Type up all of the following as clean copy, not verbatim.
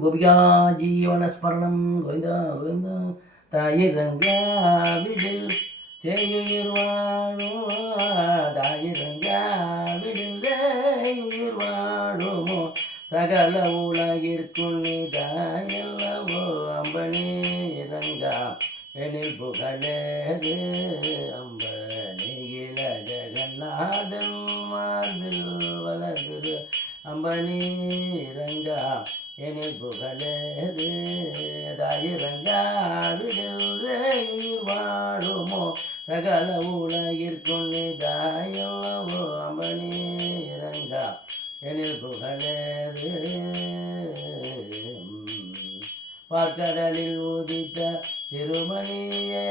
गोपिका जीवनस्मरणं गोविन्द गोविन्द தாயிரங்காவிடில் செய்யுயிர் வாழுமோ தாயிரங்காவிடில் செய்யுயிர் வாழுமோ சகல உலகிற்குள் நீதாயல்லவோ அம்பனி இறங்கா எனில் புகழேது அம்பனியில ஜெகநாதன் மார்பில் வளர்ந்து அம்பனி இறங்கா எனில் புகழேது தாயிரங்காவிடில் வாழுமோ சகல உலகிற்குள் நீதாயல்லவோ அம்பனி இறங்கா எனில் புகழேது பார்க்கடலில் உதித்த திருமணியே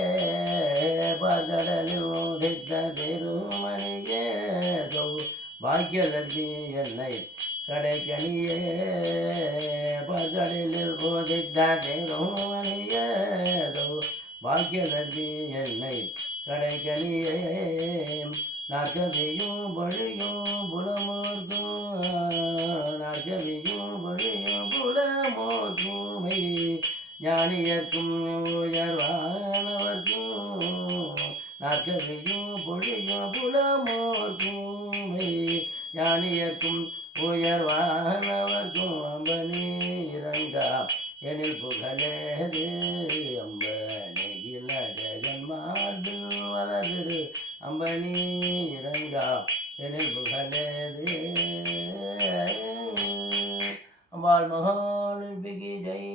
பார்க்கடலில் உதித்த திருமணியே பாக்கியலட்சுமி என்னை கடைக்கணியே பார்க்கடலில் உதித்த திருமணியே பாக்கியலட்சுமி என்னை கடைக்கணியே நாற்கவியும் பொழியும் புலமோர்க்கும் நாற்கவியும் பொழியும் புலமோர்க்குமை ஞானியர்க்கும் உயர்வானவர்க்கும் நாற்கவியும் பொழியும் புலமோர்க்குமை ஞானியர்க்கும் உயர்வானவர்க்கும் அம்பனி இறங்கா எனில் புகழேது அம்பனியில ஜெகன்மார்பில் வளரு அம்பனி இறங்கா எனில் புகழேது அம்பாள் மகாலட்சுமிக்கு ஜெய்.